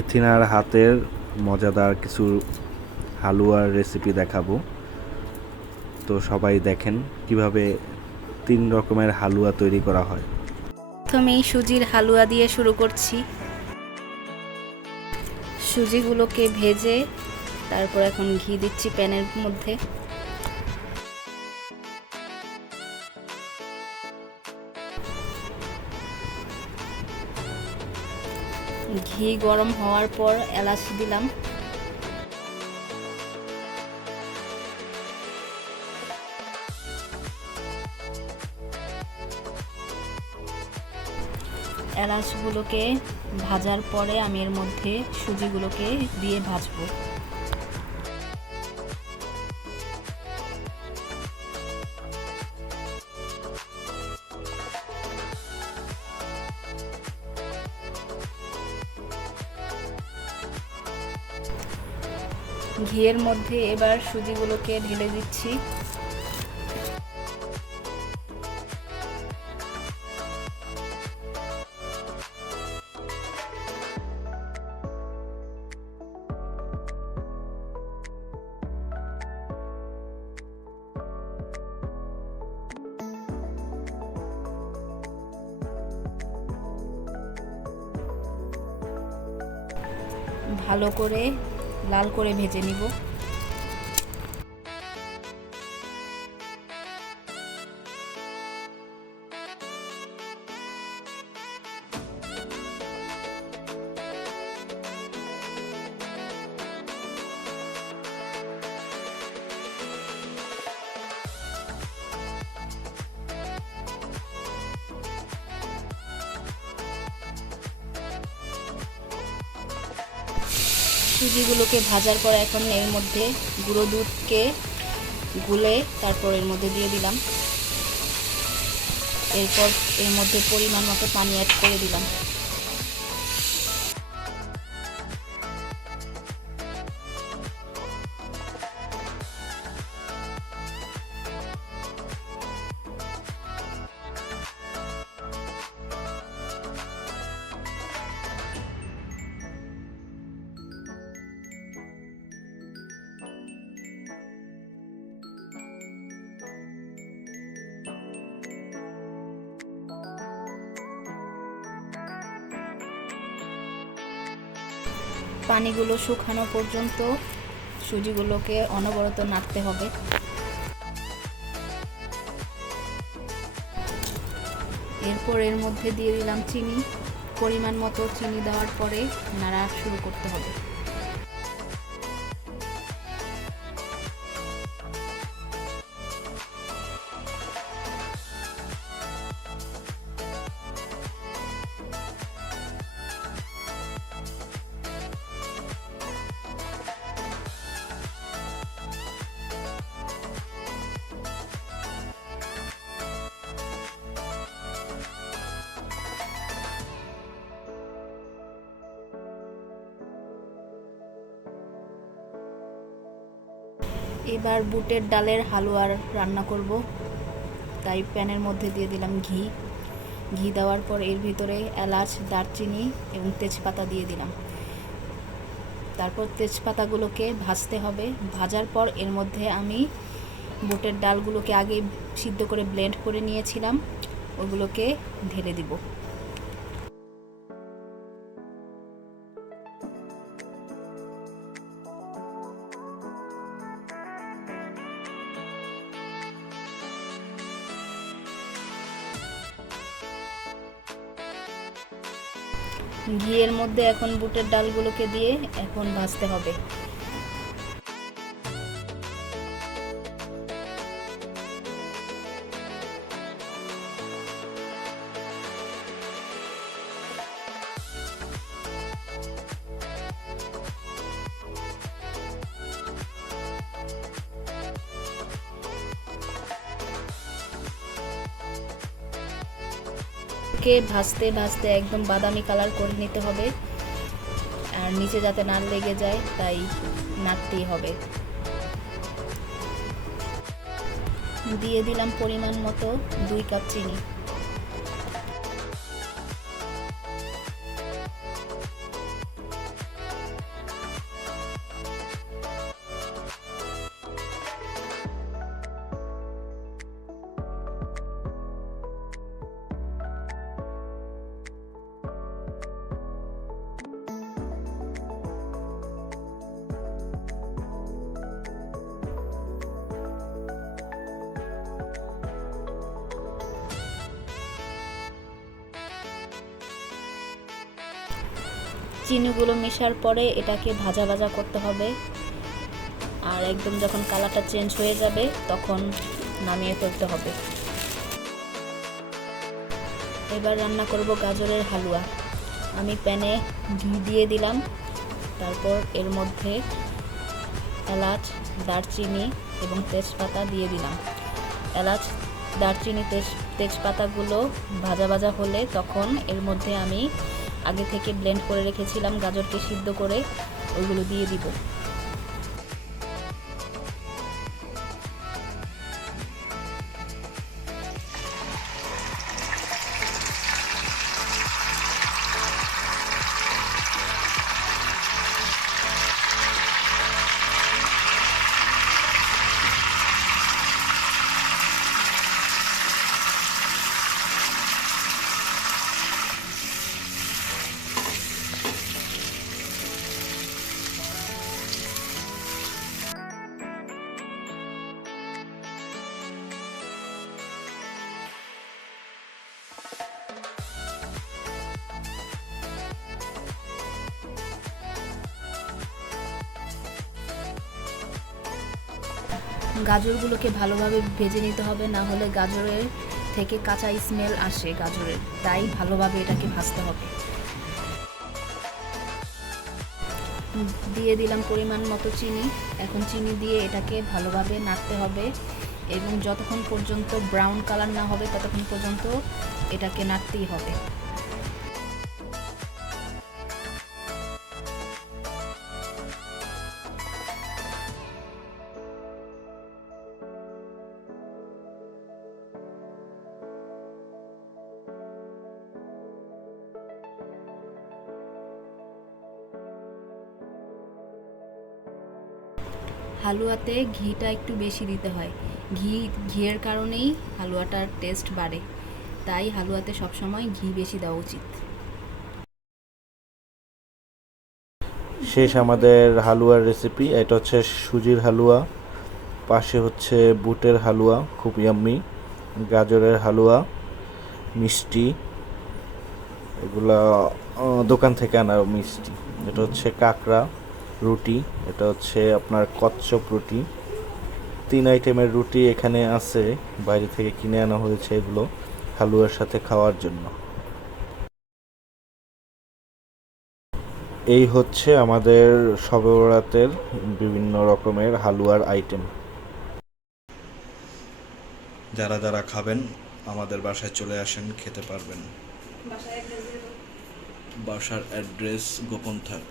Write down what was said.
এথিনার হাতের মজাদার কিছু হালুয়ার রেসিপি দেখাবো। তো সবাই দেখেন কিভাবে 3 রকমের হালুয়া তৈরি করা হয়। প্রথমেই সুজির হালুয়া দিয়ে শুরু করছি। সুজিগুলোকে ভেজে তারপর এখন ঘি দিচ্ছি প্যানের মধ্যে। ঘি গরম হওয়ার পর এলাচ দিলাম। এলাচগুলোকে ভাজার পরে আমি এর মধ্যে সুজিগুলোকে দিয়ে ভাজবো। ঘিয়ের মধ্যে এবার সুজিগুলোকে ঢেলে দিচ্ছি। ভালো করে লাল করে ভেজে নিব। সুজিগুলোকে ভাজার পর এখন এর মধ্যে গুঁড়ো দুধকে গুলে তারপর এর মধ্যে দিয়ে দিলাম। এরপর এর মধ্যে পরিমাণ মতো পানি অ্যাড করে দিলাম। পানিগুলো শুকানো পর্যন্ত সুজিগুলোকে অনবরত নাড়তে হবে। এরপর এর মধ্যে দিয়ে দিলাম চিনি। পরিমাণ মতো চিনি দেওয়ার পরে নাড়া শুরু করতে হবে। এবার বুটের ডালের হালুয়ার রান্না করব, তাই প্যানের মধ্যে দিয়ে দিলাম ঘি। ঘি দেওয়ার পর এর ভিতরে এলাচ, দারচিনি এবং তেজপাতা দিয়ে দিলাম। তারপর তেজপাতাগুলোকে ভাজতে হবে। ভাজার পর এর মধ্যে আমি বুটের ডালগুলোকে আগে সিদ্ধ করে ব্লেন্ড করে নিয়েছিলাম, ওগুলোকে ঢেলে দিব। ঘিয়ের মধ্যে এখন বুটের ডালগুলোকে দিয়ে এখন ভাজতে হবে। ভাজতে ভাজতে একদম বাদামি কালার করে নিতে হবে, আর নিচে যাতে না লেগে যায় তাই নাড়তেই হবে। দিয়ে দিলাম পরিমাণ মতো 2 কাপ চিনি। চিনিগুলো মেশার পরে এটাকে ভাজা ভাজা করতে হবে, আর একদম যখন কালারটা চেঞ্জ হয়ে যাবে তখন নামিয়ে ফেলতে হবে। এবার রান্না করব গাজরের হালুয়া। আমি প্যানে ঘি দিয়ে দিলাম, তারপর এর মধ্যে এলাচ, দারচিনি এবং তেজপাতা দিয়ে দিলাম। এলাচ, দারচিনি, তেজপাতাগুলো ভাজা ভাজা হলে তখন এর মধ্যে আমি আগে থেকে ব্লেন্ড করে রেখেছিলাম গাজরকে সিদ্ধ করে, ওইগুলো দিয়ে দিব। গাজরগুলোকে ভালোভাবে ভেজে নিতে হবে, না হলে গাজরের থেকে কাঁচা স্মেল আসে গাজরের, তাই ভালোভাবে এটাকে ভাজতে হবে। দিয়ে দিলাম পরিমাণ মতো চিনি। এখন চিনি দিয়ে এটাকে ভালোভাবে নাড়তে হবে এবং যতক্ষণ পর্যন্ত ব্রাউন কালার না হবে ততক্ষণ পর্যন্ত এটাকে নাড়তেই হবে। হালুয়াতে ঘিটা একটু বেশি দিতে হয়, ঘিয়ের কারণেই হালুয়াটার টেস্ট বাড়ে, তাই হালুয়াতে সবসময় ঘি বেশি দেওয়া উচিত। শেষ আমাদের হালুয়ার রেসিপি। এটা হচ্ছে সুজির হালুয়া, পাশে হচ্ছে বুটের হালুয়া, খুব ইয়াম্মি, গাজরের হালুয়া, মিষ্টি, এগুলা দোকান থেকে আনা মিষ্টি। এটা হচ্ছে কাঁকড়া, রুটি, এটা হচ্ছে আপনার কচ্চপ রুটি। 3 আইটেমের রুটি এখানে আছে, বাইরে থেকে কিনে আনা হয়েছে এগুলো হালুয়ার সাথে খাওয়ার জন্য। এই হচ্ছে আমাদের শবে বরাতের বিভিন্ন রকমের হালুয়ার আইটেম। যারা যারা খাবেন আমাদের বাসায় চলে আসেন, খেতে পারবেন। বাসার অ্যাড্রেস গোপন থাক।